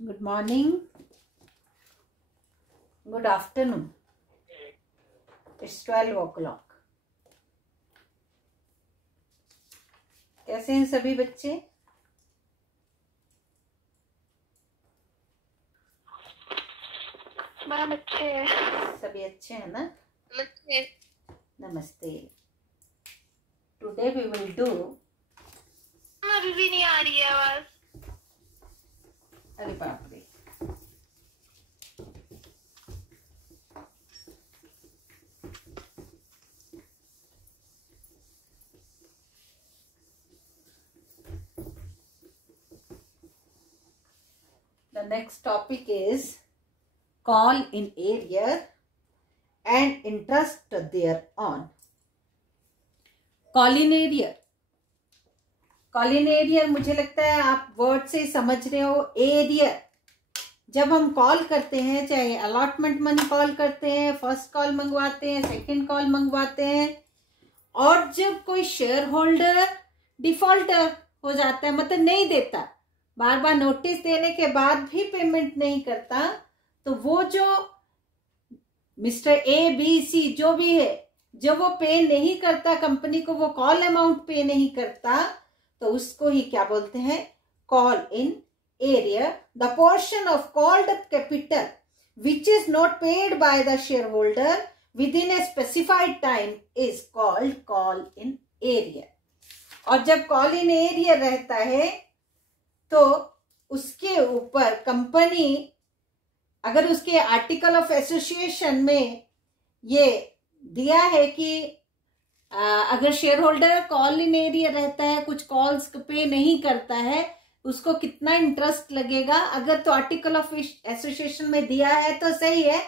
Good morning. Good afternoon. It's 12 o'clock. कैसे हैं सभी बच्चे? मैम अच्छे हैं। सभी अच्छे हैं ना? नमस्ते। नमस्ते। Today we will do. अभी भी नहीं आ रही है आवाज। अरे बाप रे। The next topic is call in area and interest thereon. Call in area. Call in arrear मुझे लगता है आप वर्ड से समझ रहे हो। एरियर जब हम कॉल करते हैं, चाहे अलॉटमेंट मनी कॉल करते हैं, फर्स्ट कॉल मंगवाते हैं, सेकंड कॉल मंगवाते हैं, और जब कोई शेयर होल्डर डिफॉल्टर हो जाता है, मतलब नहीं देता, बार बार नोटिस देने के बाद भी पेमेंट नहीं करता, तो वो जो मिस्टर ए बी सी जो भी है, जब वो पे नहीं करता कंपनी को, वो कॉल अमाउंट पे नहीं करता, तो उसको ही क्या बोलते हैं? Call in arrear. The portion of called up capital which is not paid by the share holder with in a specified time is called call in arrear. और जब कॉल इन एरियर रहता है तो उसके ऊपर कंपनी, अगर उसके article of association में ये दिया है कि अगर share holder call in area रहता है, कुछ कॉल्स पे नहीं करता है, उसको कितना इंटरेस्ट लगेगा। अगर तो आर्टिकल ऑफ एसोसिएशन में दिया है तो सही है,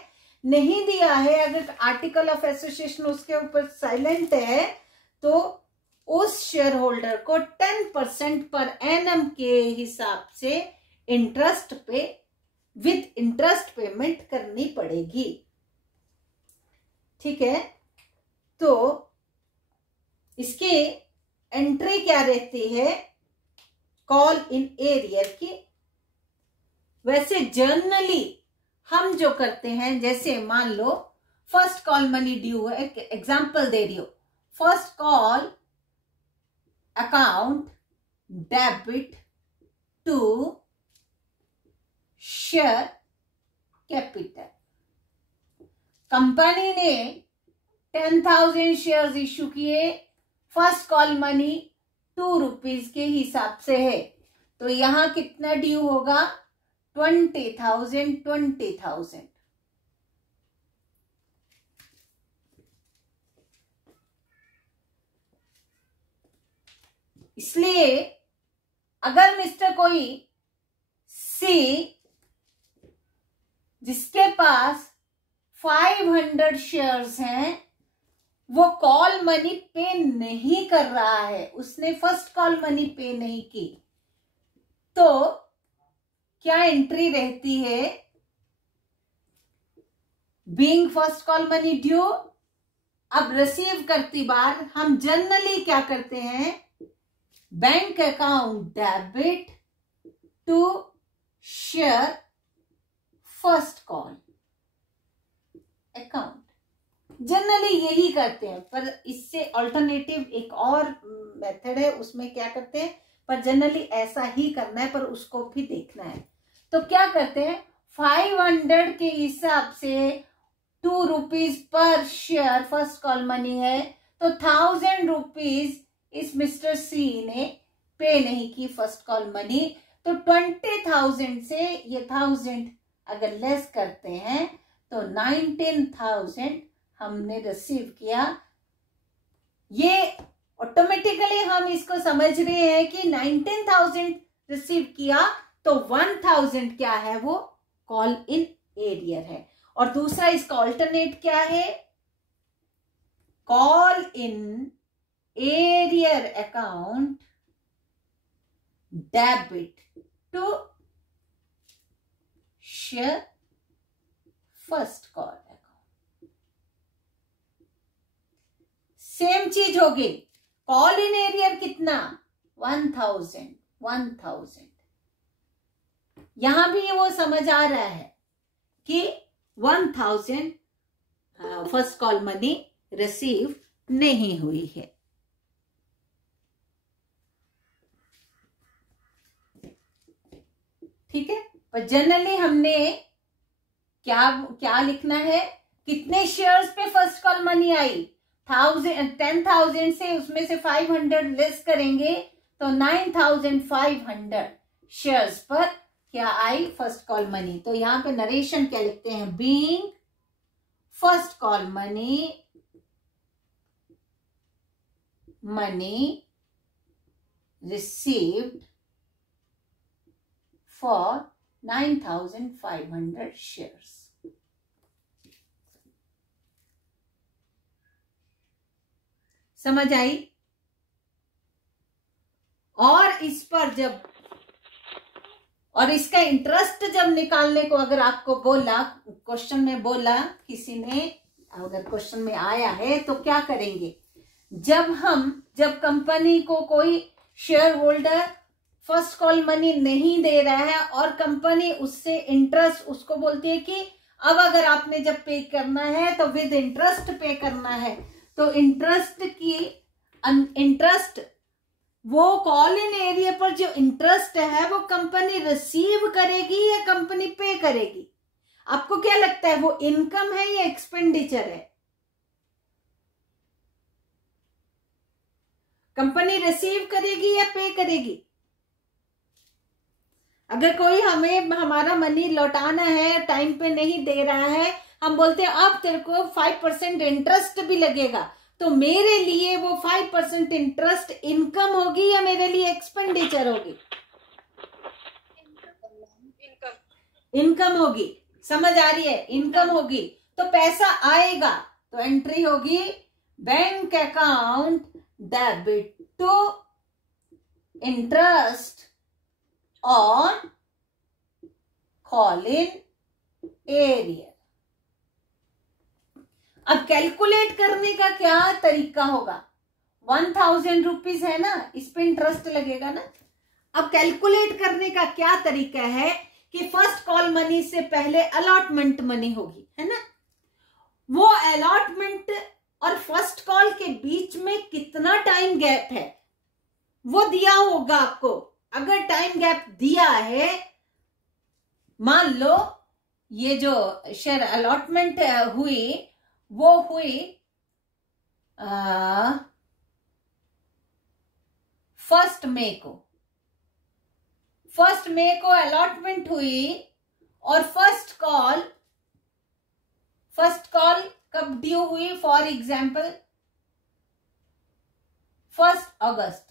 नहीं दिया है, अगर आर्टिकल ऑफ एसोसिएशन उसके ऊपर साइलेंट है, तो उस शेयर होल्डर को 10% पर एनम के हिसाब से इंटरेस्ट पे विद इंटरेस्ट पेमेंट करनी पड़ेगी। ठीक है, तो इसकी एंट्री क्या रहती है कॉल इन एरियर की? वैसे जर्नली हम जो करते हैं, जैसे मान लो फर्स्ट कॉल मनी ड्यू है, एक एग्जांपल दे रही हो, first call account debit to share capital. Company ने 10,000 शेयर्स इश्यू किए, फर्स्ट कॉल मनी 2 रुपीज के हिसाब से है, तो यहां कितना ड्यू होगा? 20,000। इसलिए अगर मिस्टर कोई सी जिसके पास 500 शेयर्स हैं, वो कॉल मनी पे नहीं कर रहा है, उसने फर्स्ट कॉल मनी पे नहीं की, तो क्या एंट्री रहती है? Being first call money due. अब रिसीव करती बार हम जनरली क्या करते हैं? Bank account debit to share first call account, generally यही करते हैं, पर इससे अल्टरनेटिव एक और मेथड है, उसमें क्या करते हैं, पर जनरली ऐसा ही करना है, पर उसको भी देखना है। तो क्या करते हैं? 500 के हिसाब से 2 rupees per share first call money है, तो 1000 रुपीज इस मिस्टर सी ने पे नहीं की फर्स्ट कॉल मनी, तो 20,000 से ये 1000 अगर लेस करते हैं तो 19,000 हमने रिसीव किया। ये ऑटोमेटिकली हम इसको समझ रहे हैं कि 19,000 रिसीव किया, तो 1,000 क्या है? वो कॉल इन एरियर है। और दूसरा इसका ऑल्टरनेट क्या है? Call in arrear account debit to share first call account. Same चीज होगी। कॉल इन एरियर कितना? 1,000। यहां भी वो समझ आ रहा है कि 1000 फर्स्ट कॉल मनी रिसीव नहीं हुई है। ठीक है, पर जनरली हमने क्या क्या लिखना है, कितने शेयर्स पे फर्स्ट कॉल मनी आई, 10,000 से उसमें से 500 लेस करेंगे तो 9,500 शेयर्स पर क्या आई फर्स्ट कॉल मनी। तो यहां पे नरेशन क्या लिखते हैं, being first call money received for 9,500 shares. समझ आई? और इस पर जब, और इसका इंटरेस्ट जब निकालने को अगर आपको बोला, क्वेश्चन में बोला किसी ने, अगर क्वेश्चन में आया है तो क्या करेंगे, जब कंपनी को कोई share holder first call money नहीं दे रहा है और कंपनी उससे इंटरेस्ट, उसको बोलती है कि अब अगर आपने जब पे करना है तो विद इंटरेस्ट पे करना है, तो इंटरेस्ट वो कॉल इन एरिया पर जो इंटरेस्ट है वो कंपनी रिसीव करेगी या कंपनी पे करेगी? आपको क्या लगता है, वो इनकम है या एक्सपेंडिचर है? कंपनी रिसीव करेगी या पे करेगी? अगर कोई हमें हमारा मनी लौटाना है, टाइम पे नहीं दे रहा है, हम बोलते हैं अब तेरे को 5% इंटरेस्ट भी लगेगा, तो मेरे लिए वो 5% इंटरेस्ट इनकम होगी या मेरे लिए एक्सपेंडिचर होगी? इनकम होगी। समझ आ रही है? इनकम होगी तो पैसा आएगा, तो एंट्री होगी bank account debit to interest on call in arrear. अब कैलकुलेट करने का क्या तरीका होगा, 1000 रुपीज है ना, इस पे इंटरेस्ट लगेगा ना। अब कैलकुलेट करने का क्या तरीका है कि फर्स्ट कॉल मनी से पहले अलॉटमेंट मनी होगी, है ना। वो अलॉटमेंट और फर्स्ट कॉल के बीच में कितना टाइम गैप है वो दिया होगा आपको। अगर टाइम गैप दिया है, मान लो ये जो शेयर अलॉटमेंट हुई वो हुई फर्स्ट मई को अलॉटमेंट हुई, और फर्स्ट कॉल कब ड्यू हुई, for example 1 August.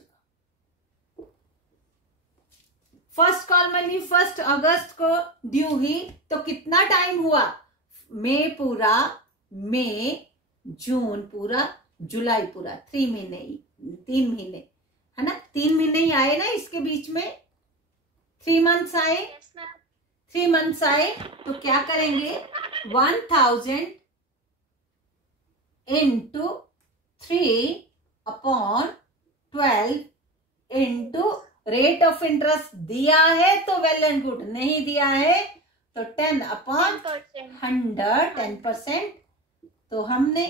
First call money 1 अगस्त को ड्यू हुई, तो कितना टाइम हुआ, मई, जून पूरा, जुलाई पूरा, 3 महीने है ना। 3 महीने ही आए ना इसके बीच में, 3 मंथ्स आए। 3 मंथ्स आए तो क्या करेंगे, 1000 into 3/12 into rate of interest दिया है तो वेल एंड गुड, नहीं दिया है तो 10/100, 10%। तो हमने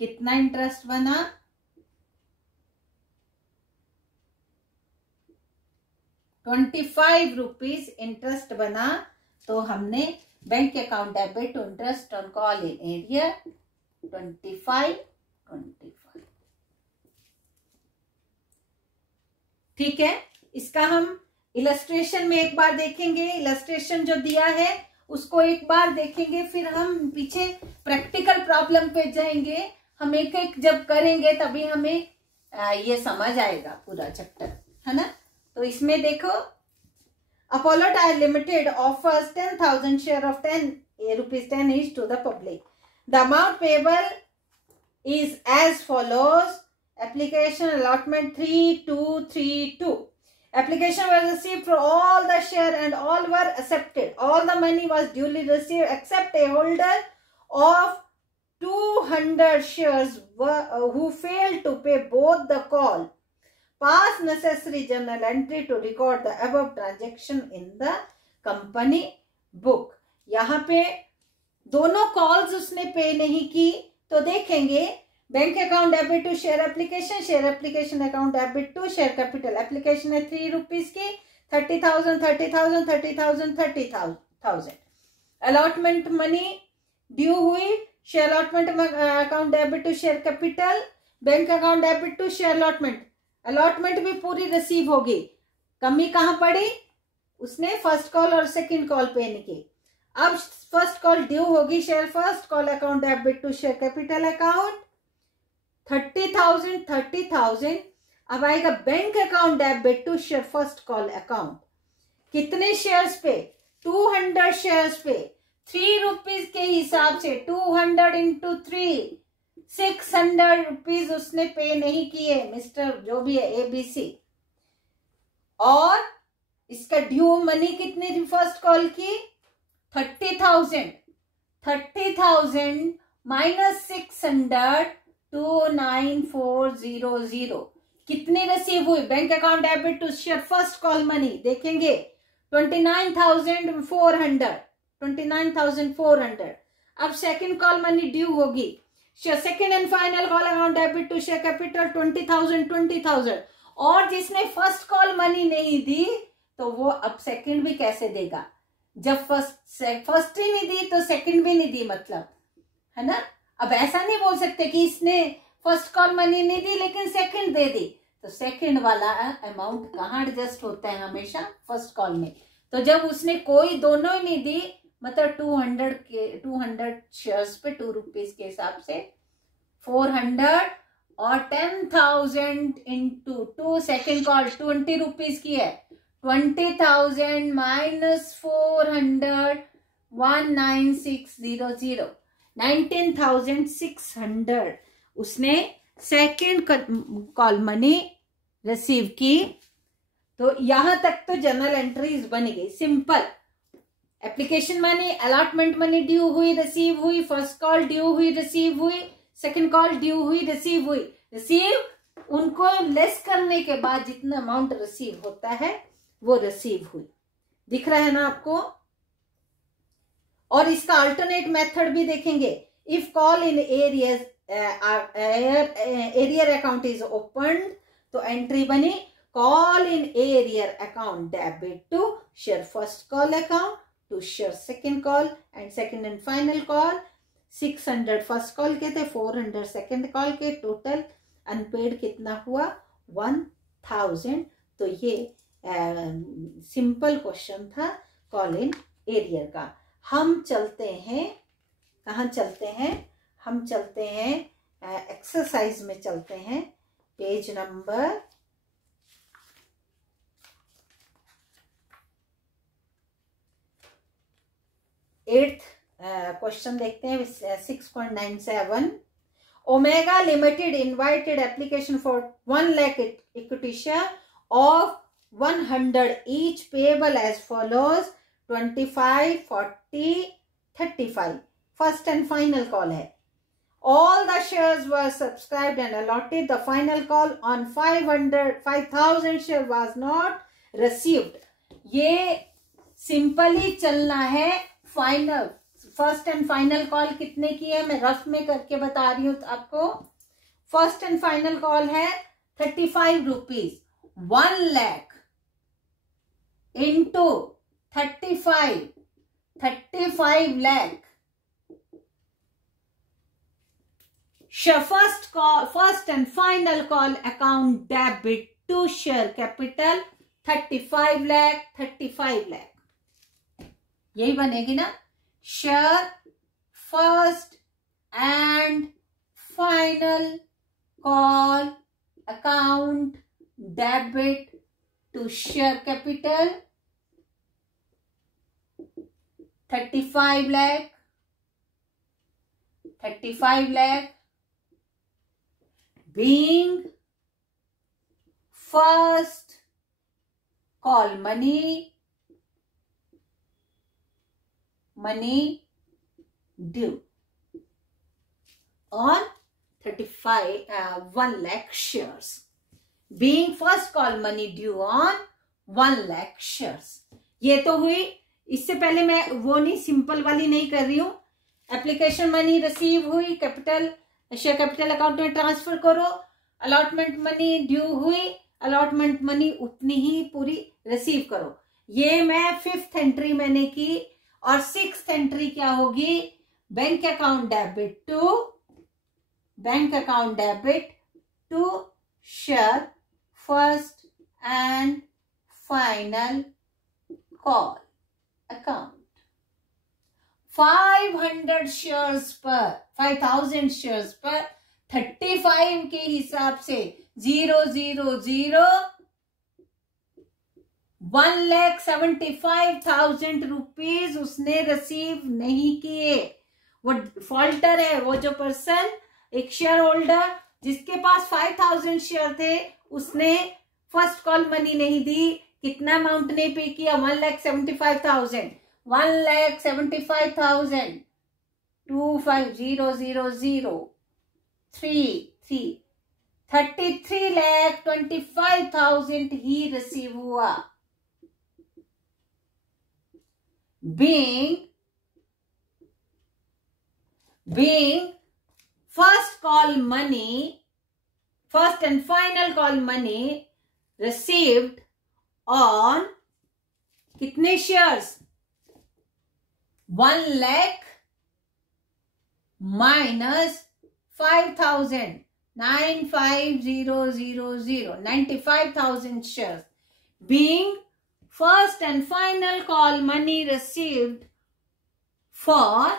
कितना इंटरेस्ट बना, 25 रुपीज इंटरेस्ट बना। तो हमने bank account debit to interest on call in arrear 25। ठीक है, इसका हम इलस्ट्रेशन में एक बार देखेंगे, इलस्ट्रेशन जो दिया है उसको एक बार देखेंगे, फिर हम पीछे प्रैक्टिकल प्रॉब्लम पे जाएंगे। हम एक एक जब करेंगे तभी हमें ये समझ आएगा पूरा चैप्टर, है ना। तो इसमें देखो, Apollo tyre limited offers 10,000 share of 10 rupees 10 each to the public. The amount payable is as follows. Application allotment 3232. Application was received for all the share and all were accepted. All the money was duly received except a holder of 200 shares who failed to pay both the call pass necessary journal entry to record the above transaction in the company book. यहाँ पे दोनों calls उसने पे नहीं की, तो देखेंगे bank account debit to share application account debit to share capital. Application है 3 रुपीज की, 30,000 30,000 30,000 30,000. अलॉटमेंट मनी ड्यू हुई, share allotment account debit to share capital, bank account debit to share allotment. Allotment भी पूरी रिसीव होगी. कमी कहां पड़ी, उसने फर्स्ट कॉल और सेकंड कॉल पे नहीं की. अब फर्स्ट कॉल ड्यू होगी, share first call account debit to share capital account 30,000 30,000. अब आएगा bank account debit to share first call account. कितने शेयर्स पे, 200 शेयर्स पे, 3 रुपीज के हिसाब से 200 इंटू 3 600 रुपीज उसने पे नहीं किए मिस्टर जो भी है ABC. और इसका ड्यू मनी कितनी थी फर्स्ट कॉल की, 30,000. 30,000 माइनस 600 29,400. कितनी रिसीव हुई, bank account debit to share first call money देखेंगे 29,400. 29,400. अब सेकंड कॉल मनी ड्यू होगी, second and final call account debit to share capital 20,000 20,000. और जिसने फर्स्ट कॉल मनी नहीं दी तो वो अब सेकंड भी कैसे देगा, जब फर्स्ट ही नहीं दी तो सेकंड भी नहीं दी, मतलब है ना. अब ऐसा नहीं बोल सकते कि इसने फर्स्ट कॉल मनी नहीं दी लेकिन सेकंड दे दी, तो सेकंड वाला अमाउंट कहाँ एडजस्ट होता है, हमेशा फर्स्ट कॉल में. तो जब उसने कोई दोनों ही नहीं दी, मतलब 200 शेयर्स पे 2 रुपीज के हिसाब से 400 और 10,000 इंटू 2 सेकेंड कॉल 20 रुपीज की है, 20,000 माइनस 400 19,600 19,600 उसने सेकेंड कॉल मनी रिसीव की. तो यहां तक तो जनरल एंट्रीज बन गई simple. Application money, allotment money due हुई रिसीव हुई, फर्स्ट कॉल ड्यू हुई रिसीव हुई, सेकंड कॉल ड्यू हुई रिसीव हुई. रिसीव उनको लेस करने के बाद जितना अमाउंट रिसीव होता है वो रिसीव हुई. दिख रहा है ना आपको. और इसका अल्टरनेट मेथड भी देखेंगे. If call in arrear account is open, तो एंट्री बनी call in arrear account debit to share first call account to share second call and second and final call. 600 first call के थे, 400 second call के, total unpaid कितना हुआ 1,000. तो ये simple question था कॉल इन एरियर का. हम चलते हैं, कहाँ चलते हैं, हम चलते हैं एक्सरसाइज में चलते हैं. पेज नंबर 8th क्वेश्चन देखते हैं. 6.97. Omega limited invited application for 1 lakh equity share of 100 each payable as follows 25 40 35. First and final call है. All the shares were subscribed and allotted. The final call on 5,000 share was not received. ये simply चलना है. Final first and final call कितने की है मैं rough में करके बता रही हूं आपको. फर्स्ट एंड फाइनल कॉल है 35 rupees. 1 lakh into 35 lakh. First and final call account debit to share capital 35 lakh 35 lakh. यही बनेगी ना. Share first and final call account debit to share capital 35 lakh 35 lakh being first call money due on 1 lakh shares. Being first call money due on 1 lakh shares. ये तो हुई। इससे पहले मैं वो नहीं, सिंपल वाली नहीं कर रही हूं। एप्लीकेशन मनी रिसीव हुई, कैपिटल शेयर कैपिटल अकाउंट में ट्रांसफर करो, अलॉटमेंट मनी ड्यू हुई, अलॉटमेंट मनी उतनी ही पूरी रिसीव करो। ये मैं 5th एंट्री मैंने की। और 6th एंट्री क्या होगी? Bank account debit to share first and final call account. 500 shares पर, 5000 शेयर्स पर 35 के हिसाब से 000 1,75,000 रुपीज उसने रिसीव नहीं किए। वो डिफॉल्टर है, वो जो पर्सन, एक शेयर होल्डर जिसके पास 5,000 शेयर थे, उसने फर्स्ट कॉल मनी नहीं दी। कितना अमाउंट ने पे किया? 1,75,000। 1,75,000 250,003 33,25,000 ही रिसीव हुआ। Being first and final call money received on कितने shares? 1 lakh minus 5,000, 95,000 shares. Being first and final call money received for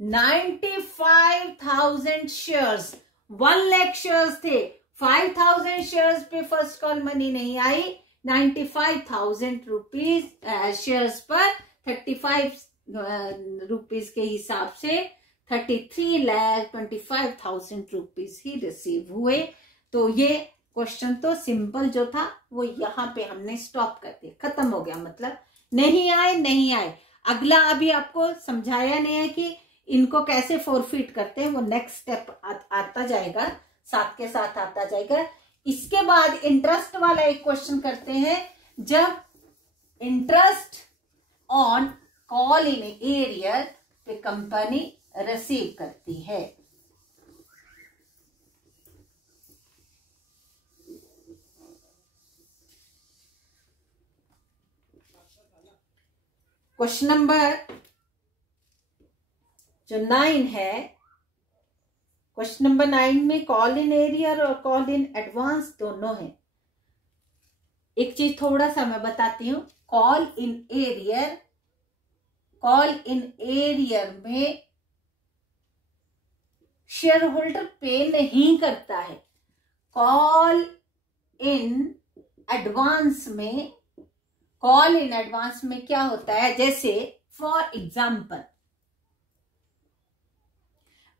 95,000 shares. 1 lakh shares थे, 5,000 शेयर्स पे फर्स्ट कॉल मनी नहीं आई। 95,000 रुपीज शेयर्स पर 35 रुपीज के हिसाब से 33,25,000 रुपीज ही रिसीव हुए। तो ये क्वेश्चन तो सिंपल जो था वो यहाँ पे हमने स्टॉप कर दिया, खत्म हो गया। मतलब नहीं आए। अगला अभी आपको समझाया नहीं है कि इनको कैसे फॉरफिट करते हैं, वो नेक्स्ट स्टेप आता जाएगा, साथ के साथ आता जाएगा। इसके बाद इंटरेस्ट वाला एक क्वेश्चन करते हैं। जब interest on call in arrear पे कंपनी रिसीव करती है, क्वेश्चन नंबर जो 9 है, क्वेश्चन नंबर 9 में कॉल इन एरियर और कॉल इन एडवांस दोनों है। एक चीज थोड़ा सा मैं बताती हूं। कॉल इन एरियर में शेयर होल्डर पे नहीं करता है। कॉल इन एडवांस में क्या होता है? जैसे for example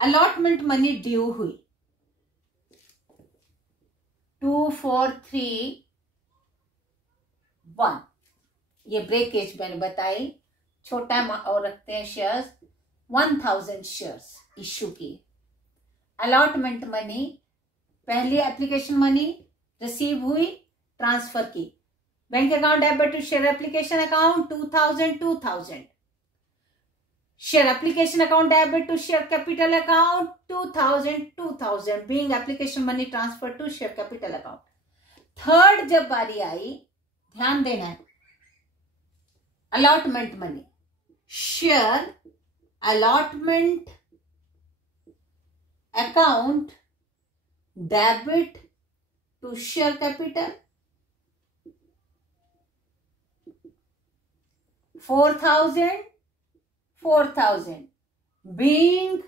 allotment money due हुई 2431, ये ब्रेकेज मैंने बताई, छोटा और रखते हैं शेयर्स। 1000 शेयर्स इश्यू की। अलॉटमेंट मनी, पहली एप्लीकेशन मनी रिसीव हुई, ट्रांसफर की। Bank account debit to share application account 2000। Share application account debit to share capital account 2000 being application money transfer to share capital account. Third जब बारी आई, ध्यान देना है, allotment money, share allotment account debit to share capital 4,000 being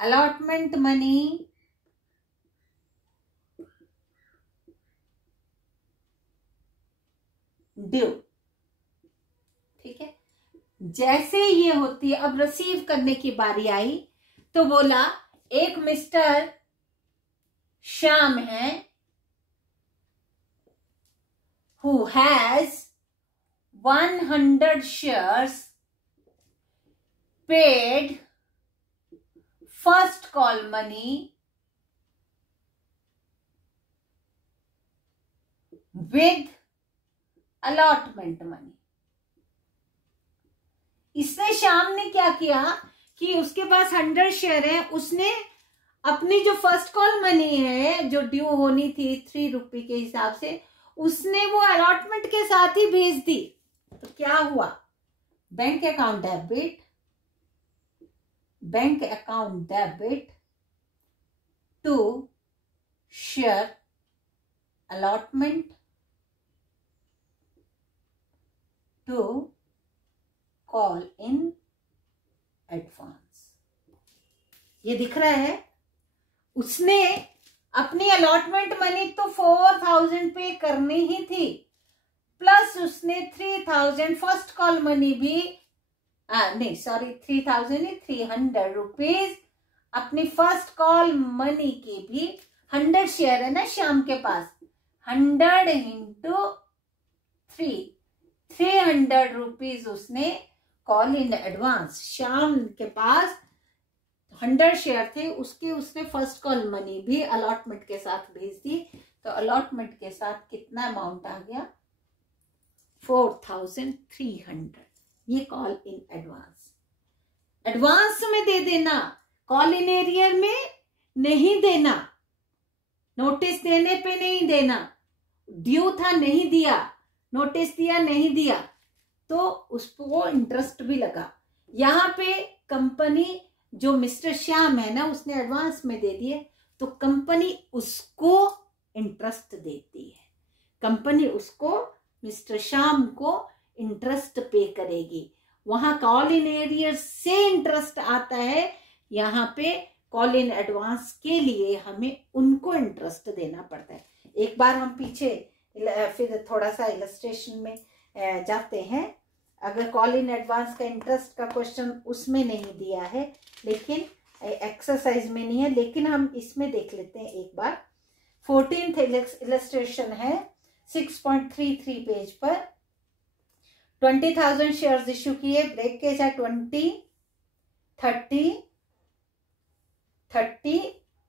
allotment money due। ठीक है, जैसे ये होती है, अब रिसीव करने की बारी आई तो बोला एक मिस्टर श्याम है who has 100 shares paid first call money with allotment money. इसने श्याम ने क्या किया कि उसके पास 100 शेयर है, उसने अपनी जो फर्स्ट कॉल मनी है जो ड्यू होनी थी 3 रुपये के हिसाब से, उसने वो अलॉटमेंट के साथ ही भेज दी। तो क्या हुआ, bank account debit to share allotment to call in advance. ये दिख रहा है, उसने अपनी अलॉटमेंट मनी तो 4000 पे करनी ही थी, प्लस उसने 3000 फर्स्ट कॉल मनी भी 300 रुपीज अपनी फर्स्ट कॉल मनी की भी 100 शेयर है ना श्याम के पास, 100 इंटू 300 रुपीज उसने कॉल इन एडवांस। श्याम के पास 100 शेयर थे, उसने फर्स्ट कॉल मनी भी अलॉटमेंट के साथ भेज दी। तो अलॉटमेंट के साथ कितना अमाउंट आ गया, 4300। ये कॉल इन एडवांस में दे देना, कॉल इन एरियर में नहीं देना, नोटिस देने पे नहीं देना। ड्यू था नहीं दिया, नोटिस दिया नहीं दिया, तो उसको इंटरेस्ट भी लगा। यहाँ पे कंपनी जो मिस्टर श्याम है ना, उसने एडवांस में दे दिए, तो कंपनी उसको इंटरेस्ट देती है। कंपनी उसको मिस्टर श्याम को इंटरेस्ट पे करेगी। वहां कॉल इन एरियर से इंटरेस्ट आता है, यहाँ पे कॉल इन एडवांस के लिए हमें उनको इंटरेस्ट देना पड़ता है। एक बार हम पीछे फिर थोड़ा सा इलस्ट्रेशन में जाते हैं। अगर कॉल इन एडवांस का इंटरेस्ट का क्वेश्चन उसमें नहीं दिया है, लेकिन एक्सरसाइज में नहीं है, लेकिन हम इसमें देख लेते हैं एक बार। 14th इलस्ट्रेशन है 6.33 पेज पर। 20,000 शेयर्स इश्यू किए, ब्रेक केज है 20, 30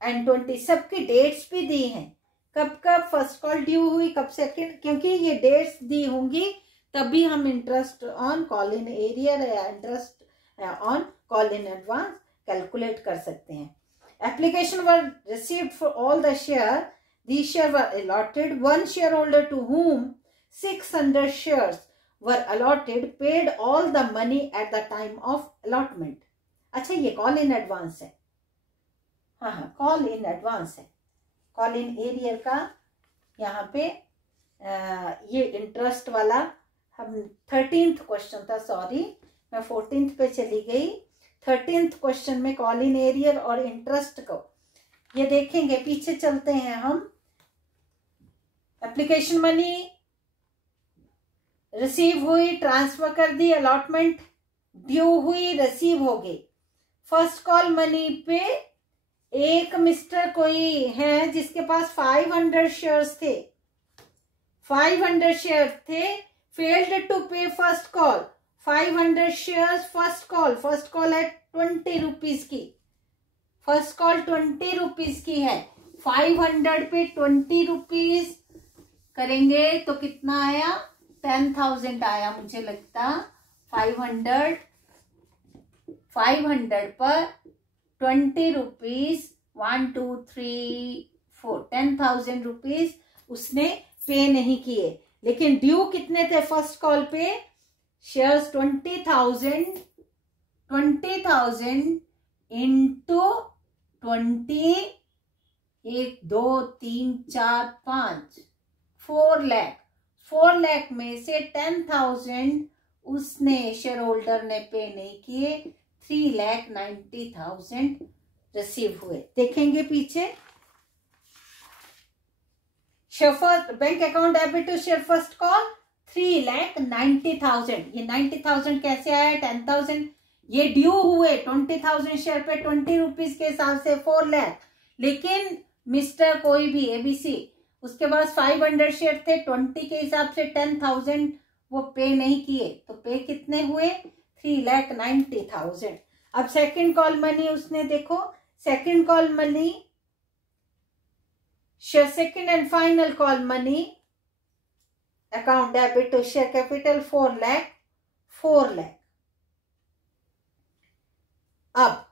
एंड 20। सबकी डेट्स भी दी हैं, कब कब फर्स्ट कॉल ड्यू हुई, कब सेकंड, क्योंकि ये डेट्स दी होंगी तभी हम interest on call in arrear या interest on call in advance calculate कर सकते हैं। Application were received for all the share, these shares were allotted. One shareholder to whom 600 shares were allotted paid all the money at the time of allotment. अच्छा, ये call in advance है। हाँ, call in advance है। Call in arrear का यहाँ पे ये interest वाला हम 13th क्वेश्चन था, सॉरी मैं 14th पे चली गई। 13th क्वेश्चन में कॉल इन एरियर और इंटरेस्ट को ये देखेंगे। पीछे चलते हैं हम। एप्लीकेशन मनी रिसीव हुई, ट्रांसफर कर दी, अलॉटमेंट ड्यू हुई, रिसीव हो गई। फर्स्ट कॉल मनी पे एक मिस्टर कोई है जिसके पास 500 शेयर्स थे, 500 शेयर थे, फेल्ड टू पे first call. 500 shares first call है 20 रुपीज की, फर्स्ट कॉल 20 रुपीज की है। 500 पे 20 रुपीज करेंगे तो कितना आया, 10,000 आया मुझे लगता। 500 पर 20 रुपीज, 1 2 3 4 10,000 रुपीज उसने पे नहीं किए। लेकिन ड्यू कितने थे फर्स्ट कॉल पे, शेयर्स 20,000 इंटू 20, 1 2 3 4 5 4 लाख। 4 लाख में से 10,000 उसने शेयर होल्डर ने पे नहीं किए, 3,90,000 रिसीव हुए। देखेंगे पीछे, bank account debit to share first call 3,90,000। ये 90,000 कैसे आया, 10,000 ये ड्यू हुए 20,000 शेयर पे 20 रुपीज के हिसाब से 4 लाख। लेकिन मिस्टर कोई भी एबीसी, उसके पास 500 शेयर थे, 20 के हिसाब से 10,000 वो पे नहीं किए, तो पे कितने हुए, 3,90,000। अब सेकंड कॉल मनी उसने देखो, second call money, second and final call money account debit to share capital 4 lakh, 4 lakh. अब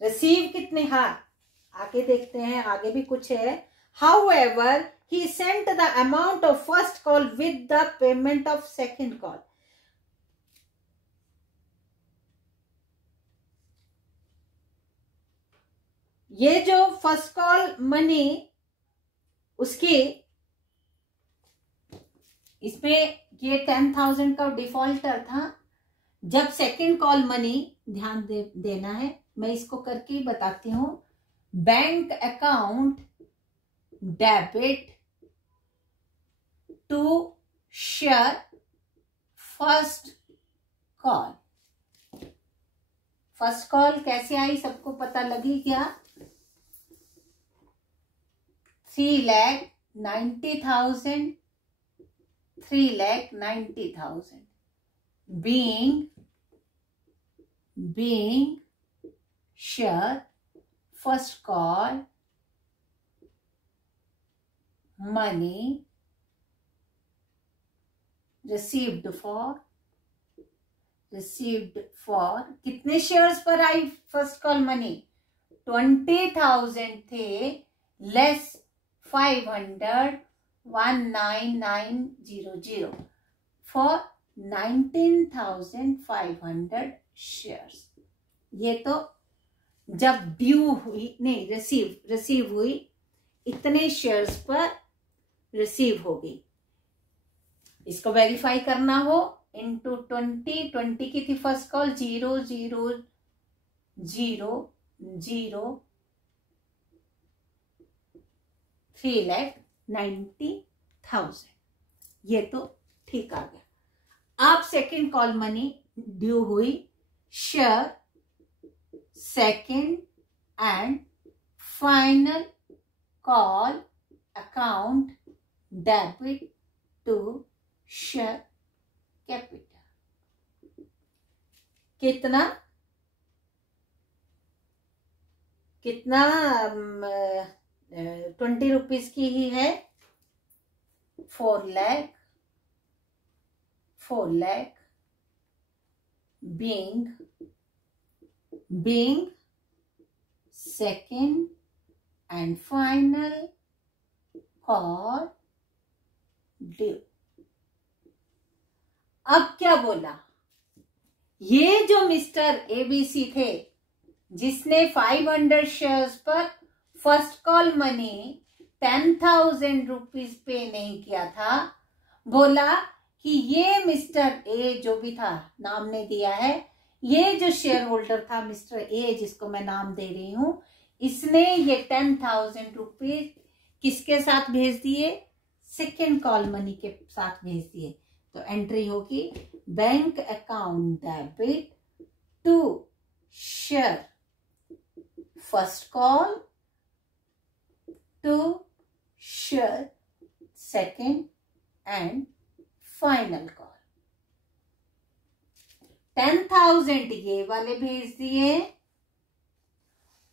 रिसीव कितने, हाँ आगे देखते हैं, आगे भी कुछ है। However he sent the amount of first call with the payment of second call. ये जो फर्स्ट कॉल मनी उसकी, इसमें ये 10,000 का डिफॉल्टर था। जब सेकेंड कॉल मनी, ध्यान देना है, मैं इसको करके ही बताती हूं। Bank account debit to share first call. First call कैसे आई सबको पता लगी क्या? 3,90,000, 3,90,000 being share first call money received for कितने शेयर्स पर आई फर्स्ट कॉल मनी? 20,000 थे, लेस 500, 19900 फॉर 19,500 शेयर्स। ये तो जब ड्यू हुई, नहीं रिसीव हुई, इतने शेयर्स पर रिसीव होगी। इसको वेरीफाई करना हो, इंटू 20 की थी फर्स्ट कॉल, 0,0,0,0 3,90,000। ये तो ठीक आ गया। आप सेकेंड कॉल मनी ड्यू हुई, share second and final call account debit to share capital. कितना 20 रुपीज की ही है। 4 lakh being second and final call due। अब क्या बोला? ये जो मिस्टर एबीसी थे, जिसने 500 शेयर्स पर फर्स्ट कॉल मनी 10,000 रुपीज पे नहीं किया था, बोला कि ये मिस्टर ए जो भी था, नाम ने दिया है, ये जो शेयर होल्डर था मिस्टर ए, जिसको मैं नाम दे रही हूं, इसने ये 10,000 रुपीज किसके साथ भेज दिए? सेकेंड कॉल मनी के साथ भेज दिए। तो एंट्री होगी bank account debit to share first call to share second and final call. 10,000 ये वाले भेज दिए,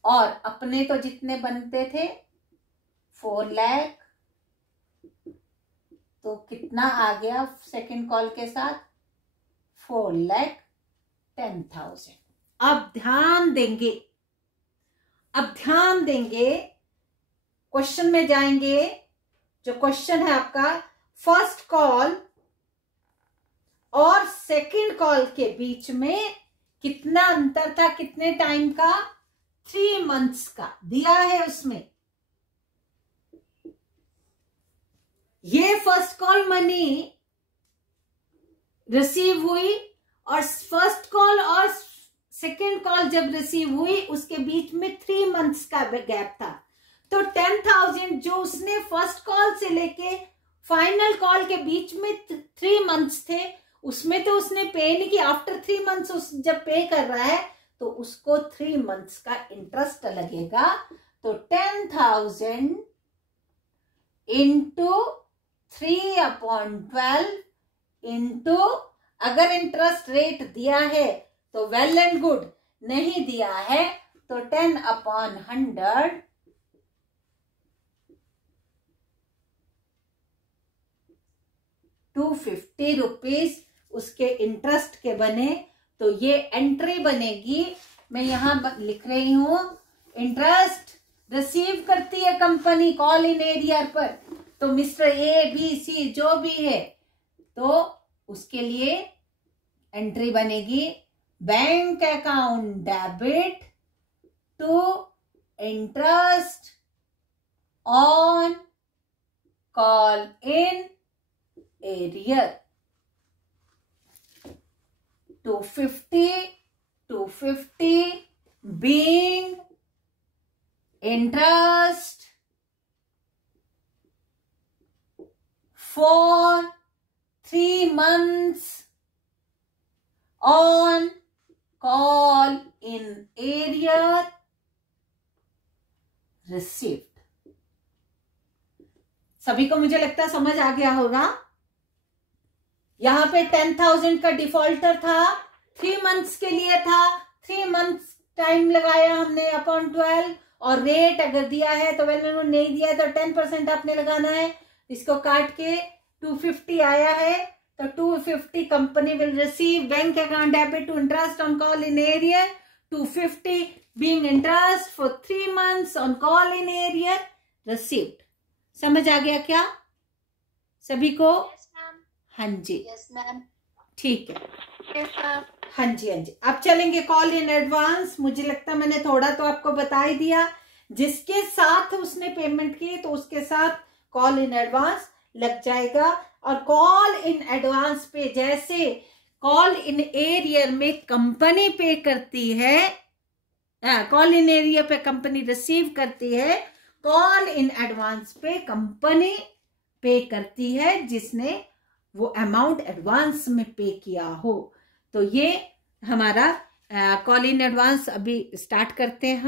और अपने तो जितने बनते थे 4 लाख, तो कितना आ गया सेकेंड कॉल के साथ? 4,10,000। अब ध्यान देंगे, क्वेश्चन में जाएंगे। जो क्वेश्चन है आपका, फर्स्ट कॉल और सेकेंड कॉल के बीच में कितना अंतर था, कितने टाइम का? 3 मंथ्स का दिया है उसमें। ये फर्स्ट कॉल मनी रिसीव हुई, और फर्स्ट कॉल और सेकेंड कॉल जब रिसीव हुई उसके बीच में 3 मंथ्स का गैप था। तो 10,000 जो उसने फर्स्ट कॉल से लेके फाइनल कॉल के बीच में 3 मंथ्स थे, उसमें तो उसने पे नहीं किया। आफ्टर 3 मंथ्स उस जब पे कर रहा है तो उसको 3 मंथ्स का इंटरेस्ट लगेगा। तो 10,000 इंटू 3/12 इंटू, अगर इंटरेस्ट रेट दिया है तो वेल एंड गुड, नहीं दिया है तो 10/100 250 रुपीज उसके इंटरेस्ट के बने, तो ये एंट्री बनेगी। मैं यहाँ लिख रही हूं, इंटरेस्ट रिसीव करती है कंपनी कॉल इन एरियर पर, तो मिस्टर ए बी सी जो भी है, तो उसके लिए एंट्री बनेगी bank account debit to interest on call in arrear 250 being interest for 3 months on call in arrear received। सभी को मुझे लगता है समझ आ गया होगा। यहां पे 10,000 का डिफॉल्टर था, 3 मंथ्स के लिए था, 3 मंथ्स टाइम लगाया हमने अपॉन 12, और रेट अगर दिया है तो वेल उन्होंने नहीं दिया है तो 10% आपने लगाना है। इसको काट के 250 आया है, तो 250 company will receive bank account debit to interest on call in arrear 250 being interest for 3 months on call in arrear received. समझ आ गया क्या सभी को? हाँ जी, यस मैम, ठीक है। यस मैम, हाँ जी, हाँ जी। अब चलेंगे कॉल इन एडवांस। मुझे लगता है मैंने थोड़ा तो आपको बता ही दिया। जिसके साथ उसने पेमेंट की तो उसके साथ कॉल इन एडवांस लग जाएगा। और कॉल इन एडवांस पे जैसे कॉल इन एरियर में कंपनी पे करती है, कॉल इन एरियर पे कंपनी रिसीव करती है, कॉल इन एडवांस पे कंपनी पे करती है जिसने वो अमाउंट एडवांस में पे किया हो। तो ये हमारा कॉल इन एडवांस अभी स्टार्ट करते हैं।